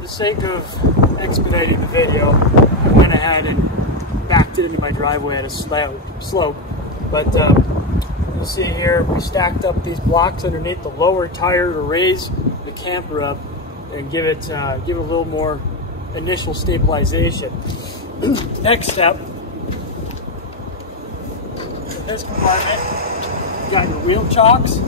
For the sake of expediting the video, I went ahead and backed it into my driveway at a slope. But you'll see here, we stacked up these blocks underneath the lower tire to raise the camper up and give it a little more initial stabilization. Next step, in this compartment, you got your wheel chocks.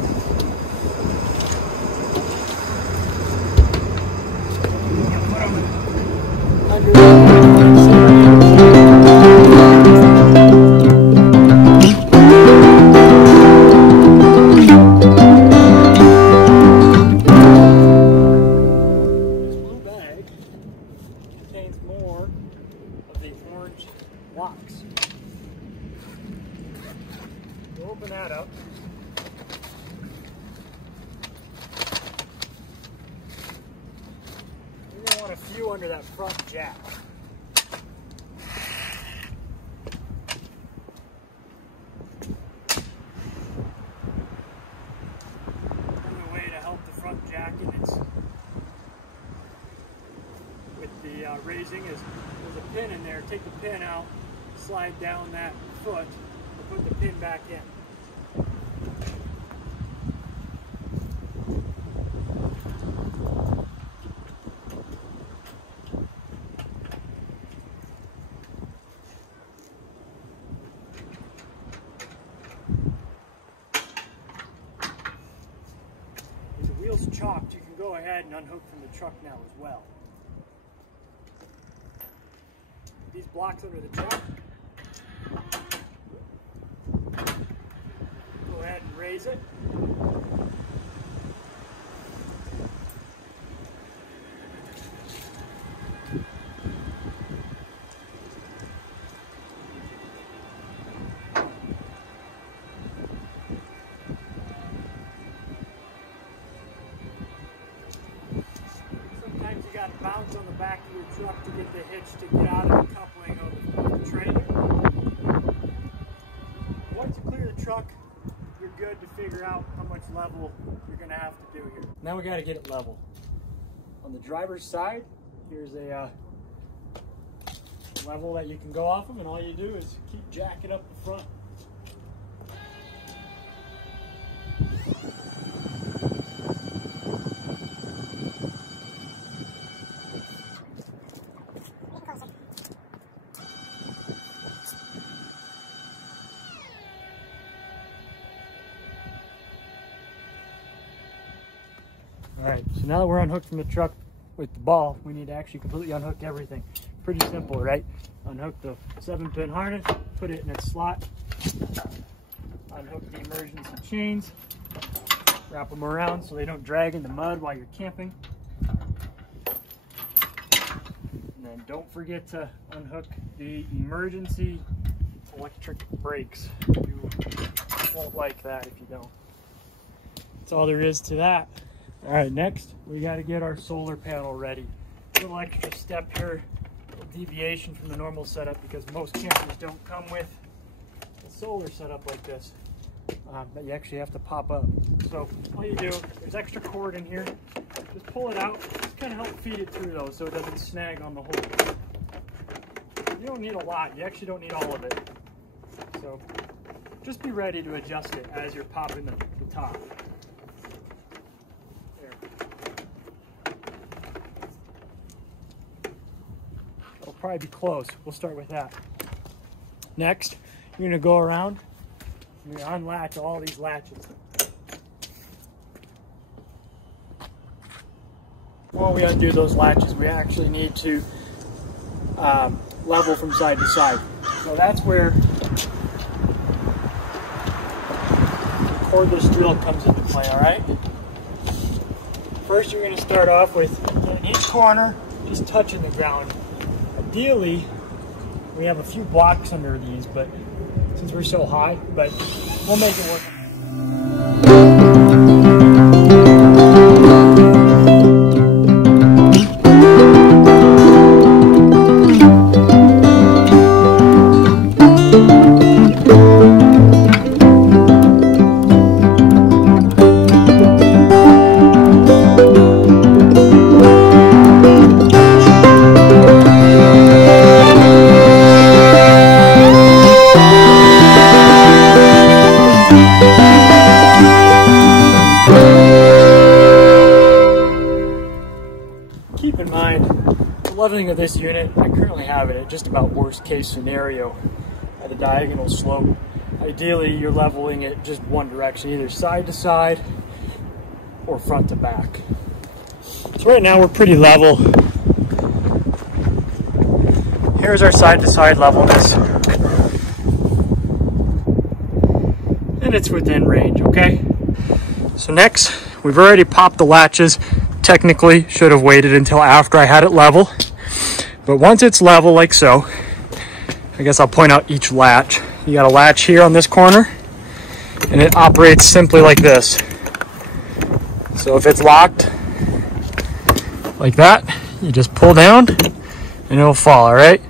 This blue bag contains more of the orange blocks. We'll open that up. You're going to want a few under that front jack. Another way to help the front jack with the raising is there's a pin in there. Take the pin out, slide down that foot, and put the pin back in. Wheels chopped, you can go ahead and unhook from the truck now as well. These blocks under the truck, go ahead and raise it. Bounce on the back of your truck to get the hitch to get out of the coupling of the trailer. Once you clear the truck, you're good to figure out how much level you're going to have to do here. Now we got to get it level. On the driver's side, here's a level that you can go off of, and all you do is keep jacking up the front. Alright, so now that we're unhooked from the truck with the ball, we need to actually completely unhook everything. Pretty simple, right? Unhook the 7-pin harness, put it in its slot, unhook the emergency chains, wrap them around so they don't drag in the mud while you're camping. And then don't forget to unhook the emergency electric brakes. You won't like that if you don't. That's all there is to that. All right, next we got to get our solar panel ready. A little extra step here, a little deviation from the normal setup because most campers don't come with a solar setup like this that you actually have to pop up. So all you do, there's extra cord in here, just pull it out, just kind of help feed it through though so it doesn't snag on the hole. You don't need a lot, you actually don't need all of it. So just be ready to adjust it as you're popping the top. It'll probably be close. We'll start with that. Next, you're going to go around and you're going to unlatch all these latches. Before we undo those latches, we actually need to level from side to side. So that's where the cordless drill comes into play, all right? First, you're going to start off with in each corner, just touching the ground. Ideally, we have a few blocks under these, but since we're so high, but we'll make it work. keep in mind, the leveling of this unit, I currently have it at just about worst case scenario at a diagonal slope. Ideally, you're leveling it just one direction, either side to side or front to back. So right now we're pretty level. Here's our side to side levelness. And it's within range, okay? So next, we've already popped the latches. Technically, should have waited until after I had it level. But once it's level like so, I guess I'll point out each latch. You got a latch here on this corner, and it operates simply like this. So if it's locked like that, you just pull down and it'll fall, all right?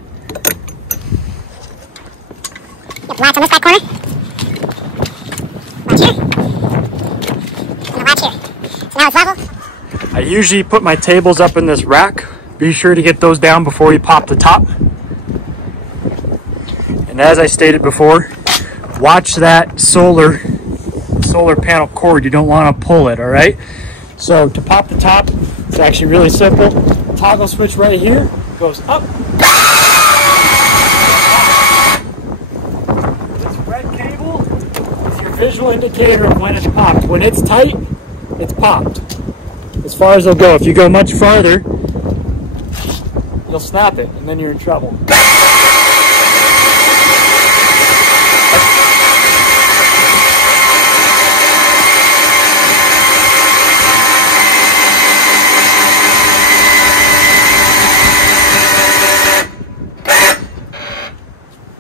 Latch on this side corner. Latch here. And a latch here. So now it's level. I usually put my tables up in this rack. Be sure to get those down before you pop the top. And as I stated before, watch that solar panel cord. You don't want to pull it, all right? So to pop the top, it's actually really simple. Toggle switch right here goes up. This red cable is your visual indicator of when it's popped. When it's tight, it's popped. As far as it'll go. If you go much farther, you'll snap it, and then you're in trouble.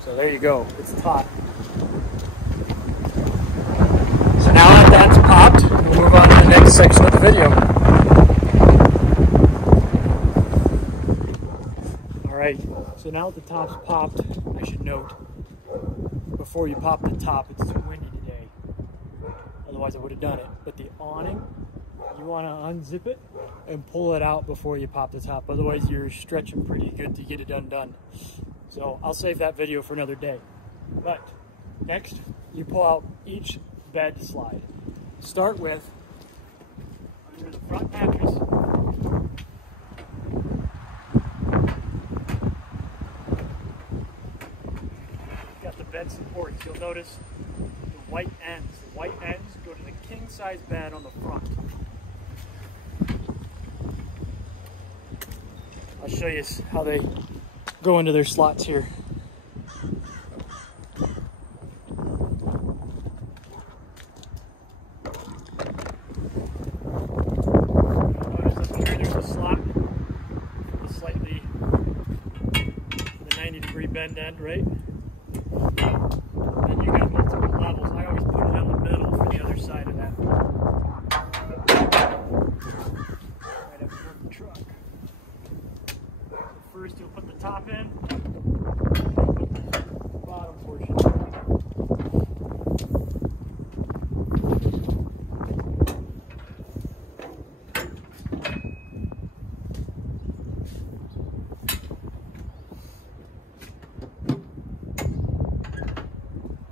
So there you go, it's taut. So now that that's popped, we'll move on to the next section of the video. Alright, so now that the top's popped, I should note, before you pop the top, it's too windy today. Otherwise I would have done it. But the awning, you want to unzip it and pull it out before you pop the top. Otherwise you're stretching pretty good to get it undone. So I'll save that video for another day. But next, you pull out each bed slide. Start with under the front mattress. Got the bed supports. You'll notice the white ends. The white ends go to the king size bed on the front. I'll show you how they go into their slots here. Notice up here there's a slot, a slightly the 90-degree bend end, right? Then you got multiple levels. I always put it in the middle for the other side of that. Right up here in the truck. First, you'll put the top in, and put the bottom portion.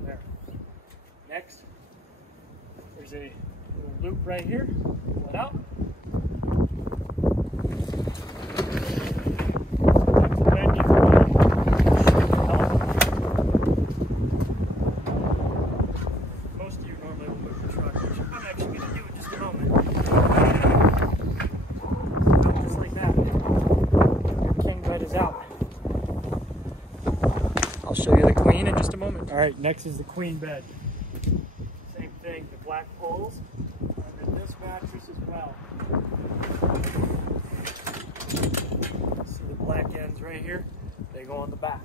There. Next, there's a little loop right here. Pull it out. I'll show you the queen in just a moment. All right, next is the queen bed. Same thing, the black poles, and then this mattress as well. See the black ends right here? They go on the back.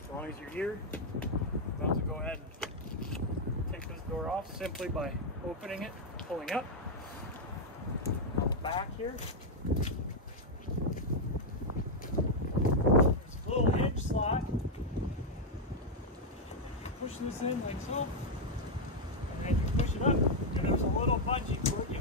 As long as you're here, you might as well go ahead and take this door off simply by opening it, pulling up. On the back here, there's a little hinge slot. Push this in like so, and then you push it up, and there's a little bungee for you.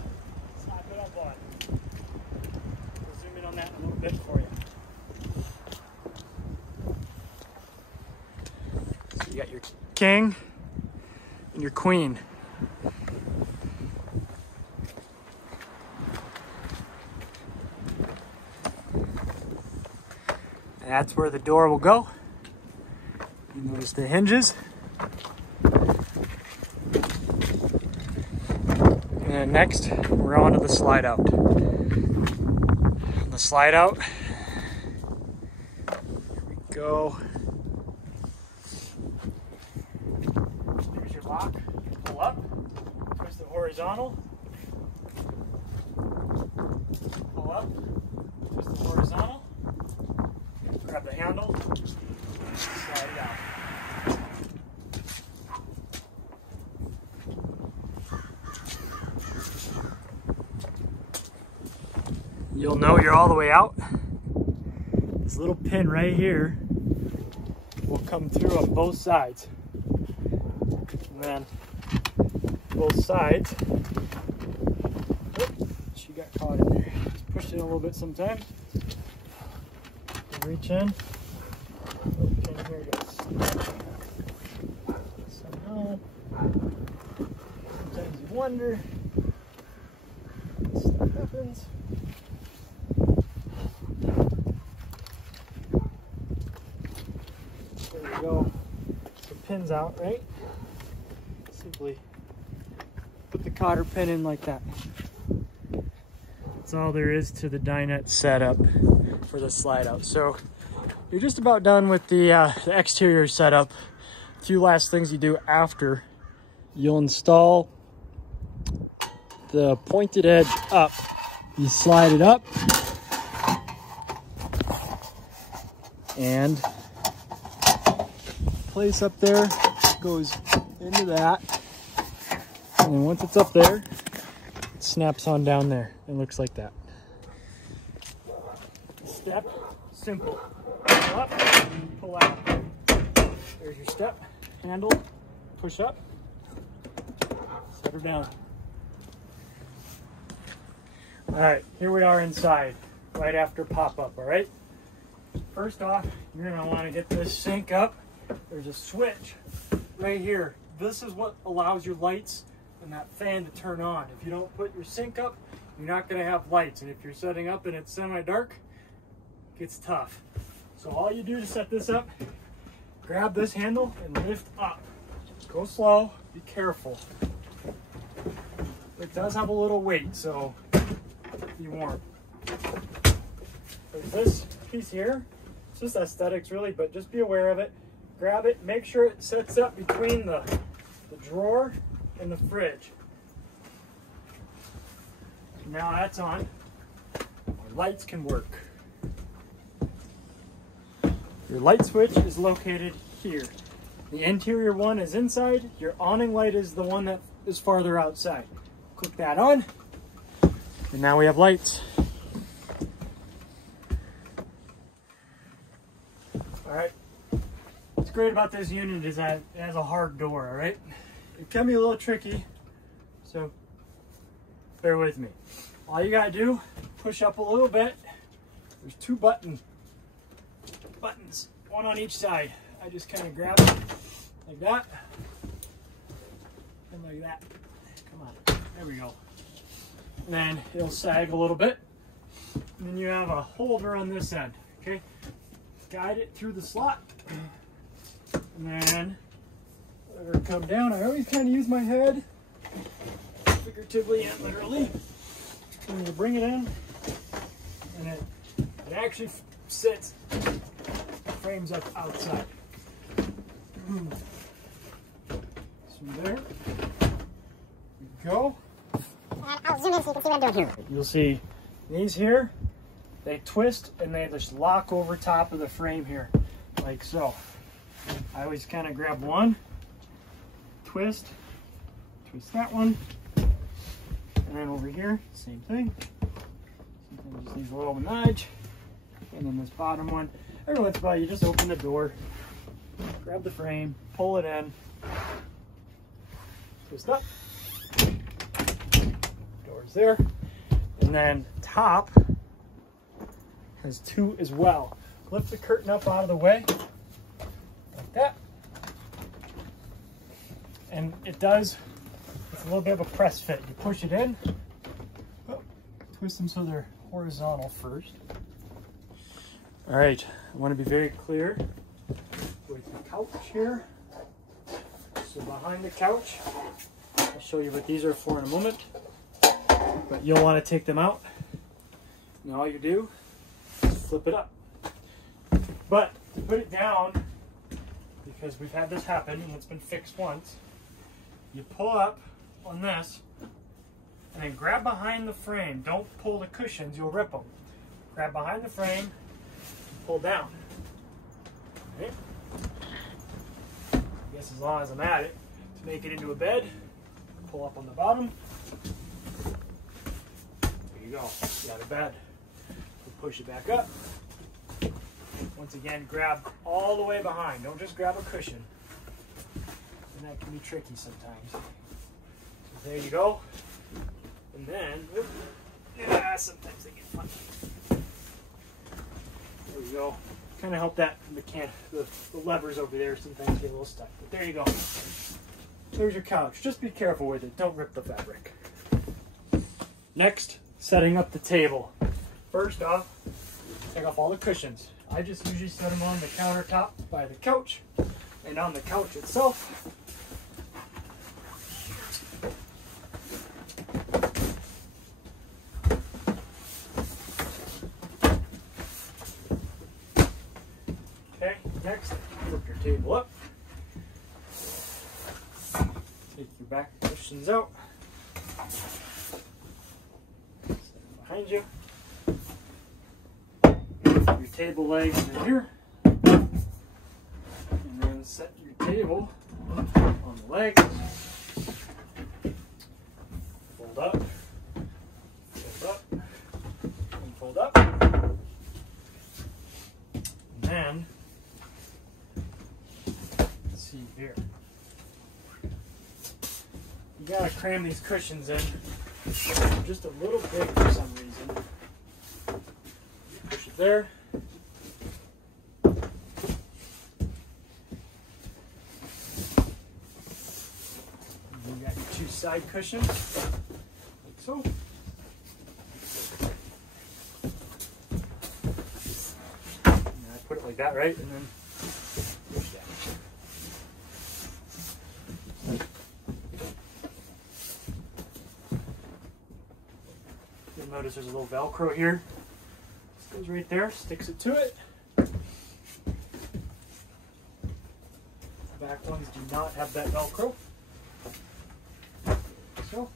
king and your queen. That's where the door will go. You notice the hinges. And then next, we're on to the slide out. The slide out, here we go. Here's your lock. Pull up, twist it horizontal. Pull up, twist it horizontal. Grab the handle, slide it out. You'll know you're all the way out. This little pin right here will come through on both sides. And then both sides. Oh, she got caught in there. Just push it a little bit sometimes. Reach in. Oh, pin here goes. Somehow. Sometimes you wonder what stuff happens. There we go. The pin's out, right? Simply put the cotter pin in like that. That's all there is to the dinette setup for the slide out. So you're just about done with the exterior setup. A few last things you do after: you'll install the pointed edge up. You slide it up and place up there goes into that, and then once it's up there, it snaps on down there. It looks like that. Step, simple. Pull up, pull out. There's your step. Handle, push up, set her down. All right, here we are inside, right after pop-up, all right? First off, you're gonna wanna get this sink up. There's a switch right here. This is what allows your lights and that fan to turn on. If you don't put your sink up, you're not gonna have lights. And if you're setting up and it's semi-dark, it gets tough. So all you do to set this up, grab this handle and lift up. Go slow, be careful. It does have a little weight, so be warned. There's this piece here. It's just aesthetics really, but just be aware of it. Grab it, make sure it sets up between the drawer and the fridge. Now that's on. Our lights can work. Your light switch is located here. The interior one is inside. Your awning light is the one that is farther outside. Click that on, and now we have lights. All right. What's great about this unit is that it has a hard door, all right? It can be a little tricky, so bear with me. All you gotta do, push up a little bit. There's two buttons, one on each side. I just kind of grab it like that and like that. Come on, there we go. And then it'll sag a little bit. And then you have a holder on this end, okay? Guide it through the slot. And then let her come down. I always kind of use my head, figuratively and literally. And you bring it in, and it actually sits, frames up outside. So there we go. I'll zoom in so you can see what I'm doing here. You'll see these here, they twist and they just lock over top of the frame here, like so. I always kind of grab one, twist that one, and then over here, same thing. Sometimes just needs a little nudge. And then this bottom one, every once in a while you just open the door, grab the frame, pull it in, twist up, door's there, and then top has two as well. Lift the curtain up out of the way, like that, And it does, it's a little bit of a press fit. You push it in, twist them so they're horizontal first. All right, I want to be very clear with the couch here. So behind the couch, I'll show you what these are for in a moment, but you'll want to take them out. And all you do is flip it up. But to put it down, because we've had this happen and it's been fixed once, you pull up on this and then grab behind the frame. Don't pull the cushions, you'll rip them. Grab behind the frame and pull down. Okay. I guess as long as I'm at it, to make it into a bed, pull up on the bottom. There you go, you got a bed. We'll push it back up. Once again, grab all the way behind. Don't just grab a cushion. And that can be tricky sometimes. So there you go. And then, yeah, sometimes they get funny. There we go. Kind of help that the levers over there sometimes get a little stuck. But there you go. There's your couch. Just be careful with it. Don't rip the fabric. Next, setting up the table. First off, take off all the cushions. I just usually set them on the countertop by the couch, and on the couch itself. Okay, next, flip your table up. Take your back cushions out. Set them behind you. Your table legs in here, and then set your table on the legs. Fold up, and fold up. And then, let's see here. You gotta cram these cushions in. They're just a little big for some reason. Push it there. Side cushion, like so. And I put it like that, right? And then push down. You'll notice there's a little Velcro here. This goes right there, sticks it to it. The back ones do not have that Velcro. So,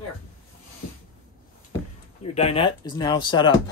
there. Your dinette is now set up.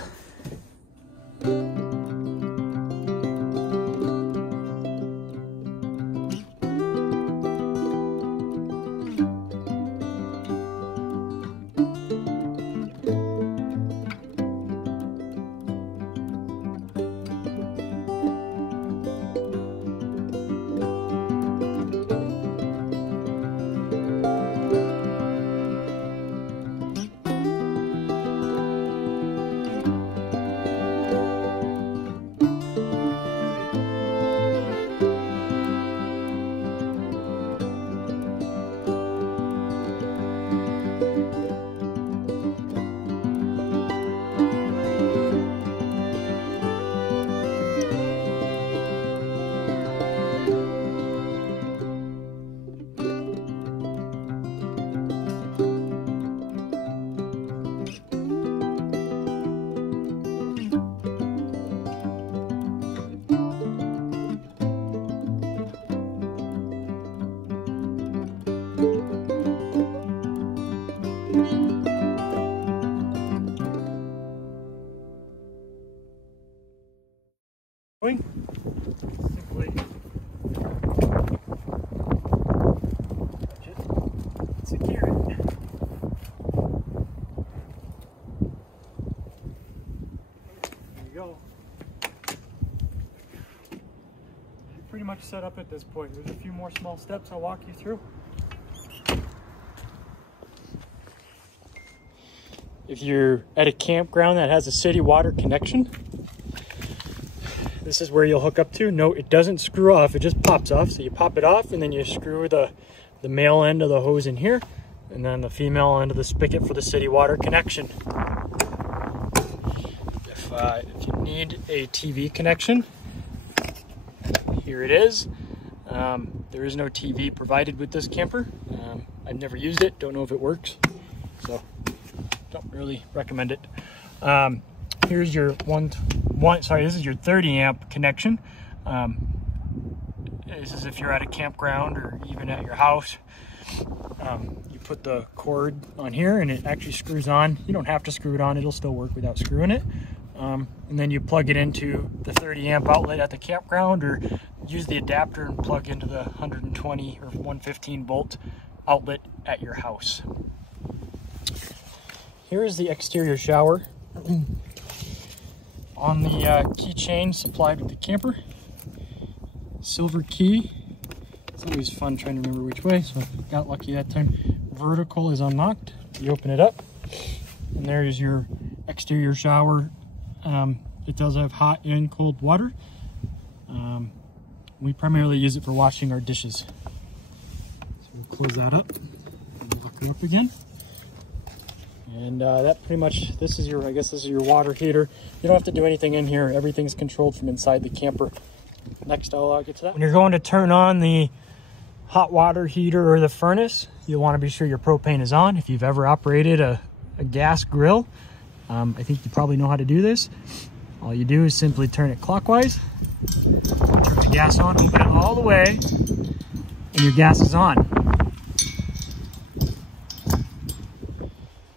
Simply touch it, secure it. There you go. You're pretty much set up at this point. There's a few more small steps I'll walk you through. if you're at a campground that has a city water connection, this is where you'll hook up to. No, it doesn't screw off, it just pops off. So you pop it off and then you screw the male end of the hose in here and then the female end of the spigot for the city water connection. If you need a TV connection, here it is. There is no TV provided with this camper. I've never used it, don't know if it works, so don't really recommend it. Here's your this is your 30 amp connection. This is if you're at a campground or even at your house. You put the cord on here and it actually screws on. You don't have to screw it on, it'll still work without screwing it. And then you plug it into the 30 amp outlet at the campground, or use the adapter and plug into the 120 or 115 volt outlet at your house. Here is the exterior shower on the keychain supplied with the camper. Silver key. It's always fun trying to remember which way, so I got lucky that time. Vertical is unlocked. You open it up, and there is your exterior shower. It does have hot and cold water. We primarily use it for washing our dishes. So we'll close that up and lock it up again. And that pretty much, this is your, I guess this is your water heater. You don't have to do anything in here. Everything's controlled from inside the camper. Next, I'll get to that. When you're going to turn on the hot water heater or the furnace, you'll want to be sure your propane is on. If you've ever operated a gas grill, I think you probably know how to do this. All you do is simply turn it clockwise, turn the gas on, open it all the way, and your gas is on.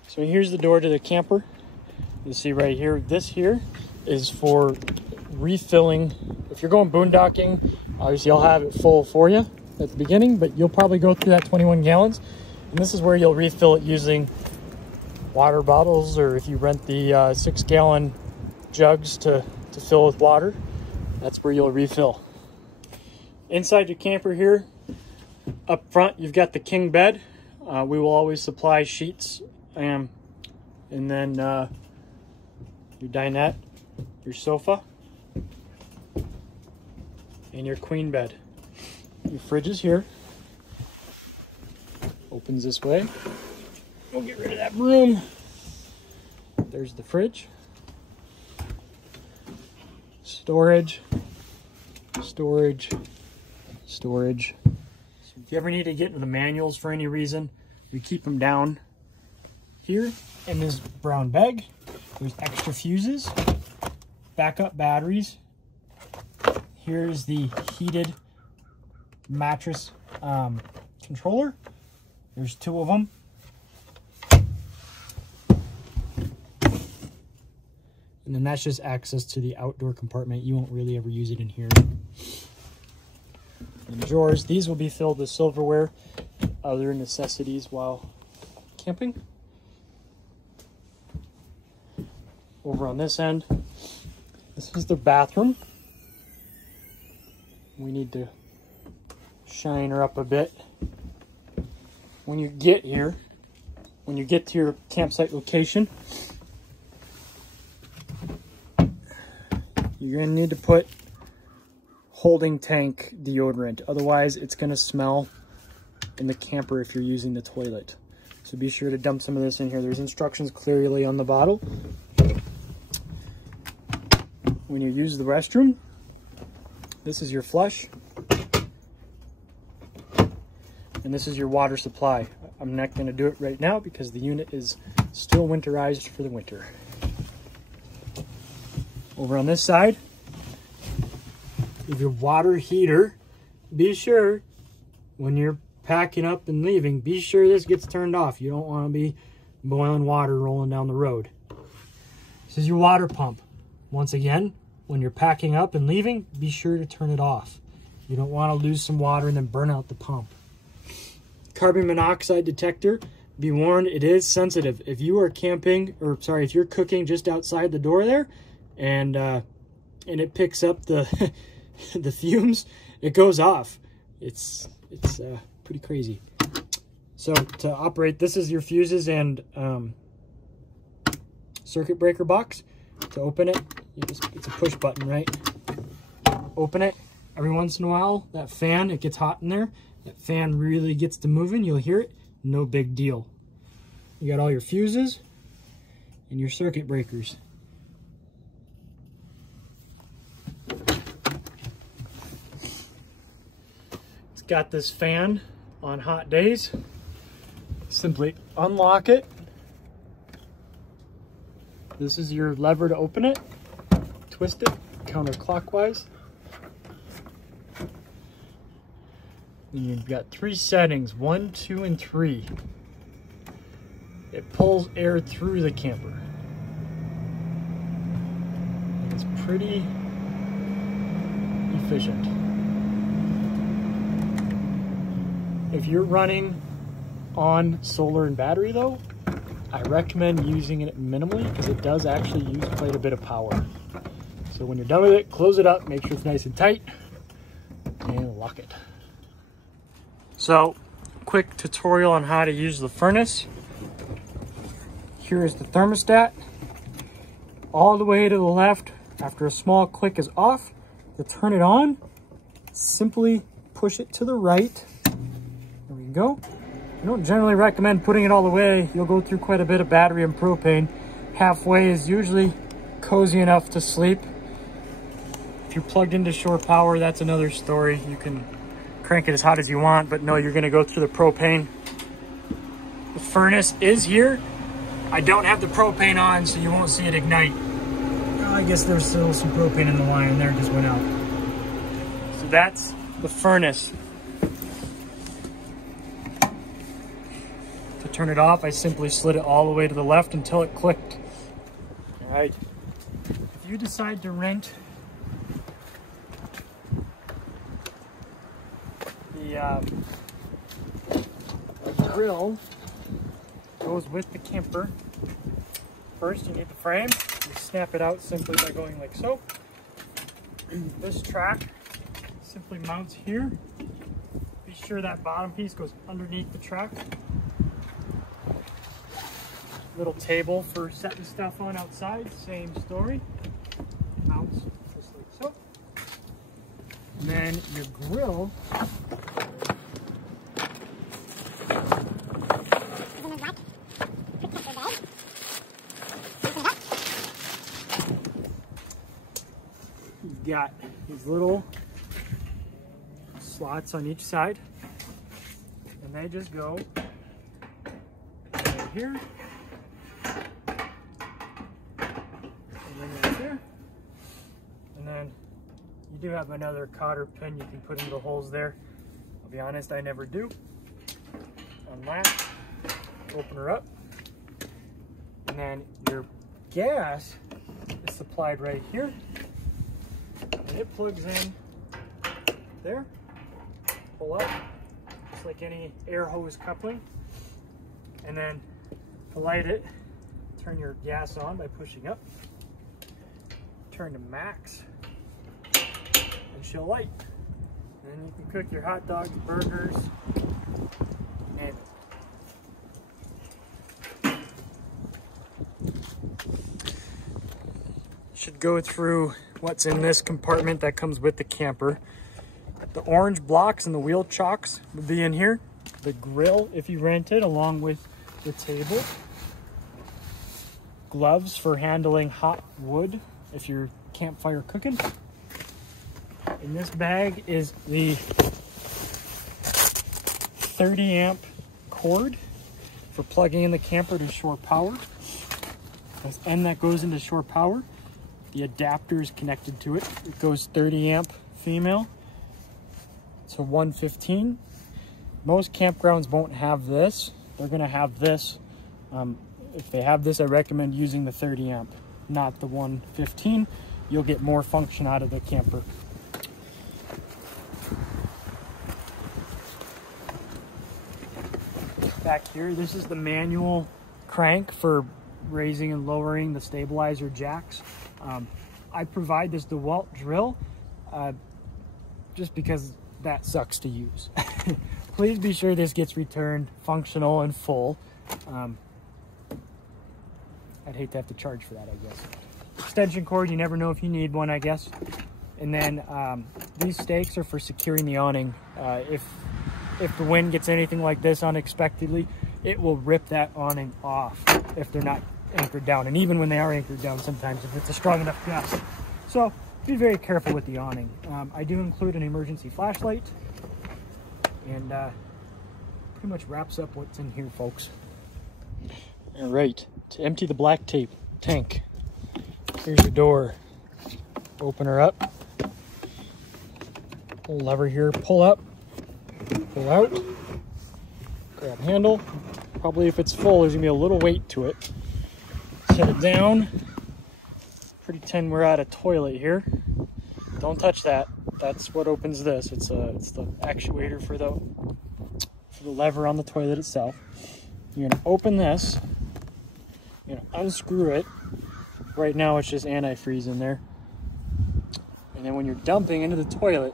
So here's the door to the camper. You'll see right here, this here is for refilling. If you're going boondocking, obviously I'll have it full for you at the beginning, but you'll probably go through that 21 gallons. And this is where you'll refill it using water bottles, or if you rent the 6-gallon jugs to fill with water, that's where you'll refill. Inside your camper here, up front, you've got the king bed. We will always supply sheets, and then your dinette, your sofa, and your queen bed. Your fridge is here. Opens this way. We'll get rid of that broom. There's the fridge. Storage, storage, storage. So if you ever need to get into the manuals for any reason, we keep them down here in this brown bag. There's extra fuses, backup batteries. Here's the heated mattress controller. There's 2 of them. And then that's just access to the outdoor compartment. You won't really ever use it in here. And drawers, these will be filled with silverware, other necessities while camping. Over on this end, this is the bathroom. We need to shine her up a bit. When you get here, when you get to your campsite location, you're going to need to put holding tank deodorant. Otherwise, it's going to smell in the camper if you're using the toilet. So be sure to dump some of this in here. There's instructions clearly on the bottle. When you use the restroom, this is your flush. And this is your water supply. I'm not going to do it right now because the unit is still winterized for the winter. Over on this side, with your water heater, be sure when you're packing up and leaving, be sure this gets turned off. You don't want to be boiling water rolling down the road. This is your water pump. Once again, when you're packing up and leaving, be sure to turn it off. You don't want to lose some water and then burn out the pump. Carbon monoxide detector, be warned, it is sensitive. If you are camping, or sorry, if you're cooking just outside the door there, and it picks up the the fumes, it goes off. It's pretty crazy. So to operate, this is your fuses and circuit breaker box. To open it, it's a push button, right? Open it. Every once in a while, that fan, it gets hot in there. That fan really gets to moving. You'll hear it. No big deal. You got all your fuses and your circuit breakers. It's got this fan on hot days. Simply unlock it. This is your lever to open it. Twist it counterclockwise. And you've got 3 settings, 1, 2, and 3. It pulls air through the camper. It's pretty efficient. If you're running on solar and battery though, I recommend using it minimally because it does actually use quite a bit of power. So when you're done with it, close it up, make sure it's nice and tight, and lock it. So, quick tutorial on how to use the furnace. Here is the thermostat. All the way to the left, after a small click is off, to turn it on, simply push it to the right. There we go. I don't generally recommend putting it all the way. You'll go through quite a bit of battery and propane. Halfway is usually cozy enough to sleep. If you're plugged into shore power, that's another story. You can crank it as hot as you want, but no, you're gonna go through the propane. The furnace is here. I don't have the propane on, so you won't see it ignite. Oh, I guess there's still some propane in the line there, it just went out. So that's the furnace. To turn it off, I simply slid it all the way to the left until it clicked. All right. If you decide to rent the grill, goes with the camper. First, you need the frame. You snap it out simply by going like so. This track simply mounts here. Be sure that bottom piece goes underneath the track. Little table for setting stuff on outside, same story. Mounts just like so. And then your grill got these little slots on each side, and they just go right here, and then right there, and then you do have another cotter pin you can put in the holes there. I'll be honest, I never do. On that, open her up, and then your gas is supplied right here. And it plugs in there, pull up, just like any air hose coupling. And then to light it, turn your gas on by pushing up, turn to max, and she'll light. And then you can cook your hot dogs, burgers, and should go through what's in this compartment that comes with the camper. The orange blocks and the wheel chocks would be in here. The grill, if you rent it, along with the table. Gloves for handling hot wood if you're campfire cooking. In this bag is the 30 amp cord for plugging in the camper to shore power. This end that goes into shore power. The adapter is connected to it. It goes 30 amp female to 115. Most campgrounds won't have this. They're gonna have this. If they have this, I recommend using the 30 amp, not the 115. You'll get more function out of the camper. Back here, this is the manual crank for raising and lowering the stabilizer jacks. I provide this DeWalt drill just because that sucks to use. Please be sure this gets returned functional and full. I'd hate to have to charge for that, I guess. Extension cord, you never know if you need one, I guess. And then these stakes are for securing the awning. If the wind gets anything like this unexpectedly, it will rip that awning off if they're not anchored down. And even when they are anchored down, sometimes if it's a strong enough gust. So be very careful with the awning. I do include an emergency flashlight, and pretty much wraps up what's in here, folks. All right, to empty the black tape tank, here's your door. Open her up. Pull lever here, pull up, pull out, grab handle. Probably if it's full, there's gonna be a little weight to it. Set it down. Pretend we're at a toilet here. Don't touch that. That's what opens this. It's the actuator for the lever on the toilet itself. You're gonna open this. You're gonna unscrew it. Right now it's just antifreeze in there. And then when you're dumping into the toilet,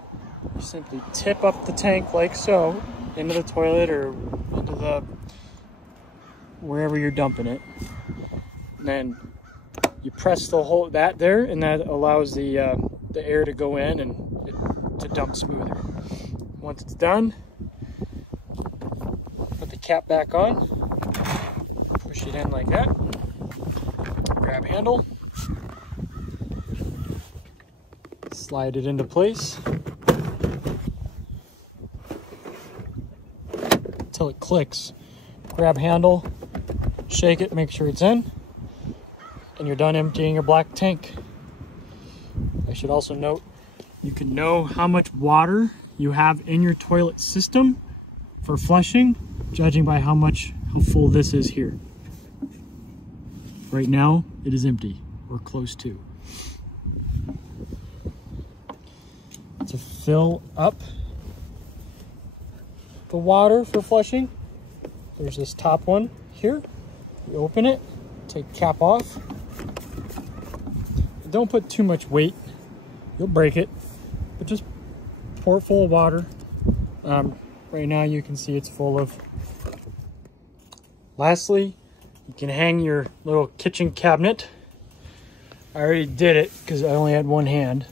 you simply tip up the tank like so into the toilet or into the wherever you're dumping it. And then you press the whole that there, and that allows the air to go in and to dump smoother. Once it's done, put the cap back on, push it in like that, grab handle, slide it into place until it clicks. Grab handle, shake it, make sure it's in, and you're done emptying your black tank. I should also note, you can know how much water you have in your toilet system for flushing, judging by how full this is here. Right now, it is empty, or close to. To fill up the water for flushing, there's this top one here. You open it, take the cap off. Don't put too much weight, you'll break it, but just pour it full of water. Right now you can see it's full of. Lastly, you can hang your little kitchen cabinet. I already did it because I only had one hand.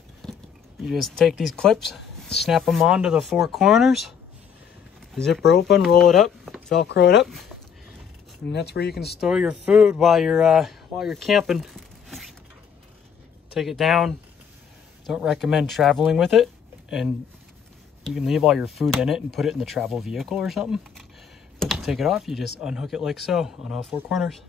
You just take these clips, snap them onto the four corners, zipper open, roll it up, Velcro it up, and that's where you can store your food while you're camping. Take it down. Don't recommend traveling with it, and you can leave all your food in it and put it in the travel vehicle or something. But to take it off, you just unhook it like so on all four corners.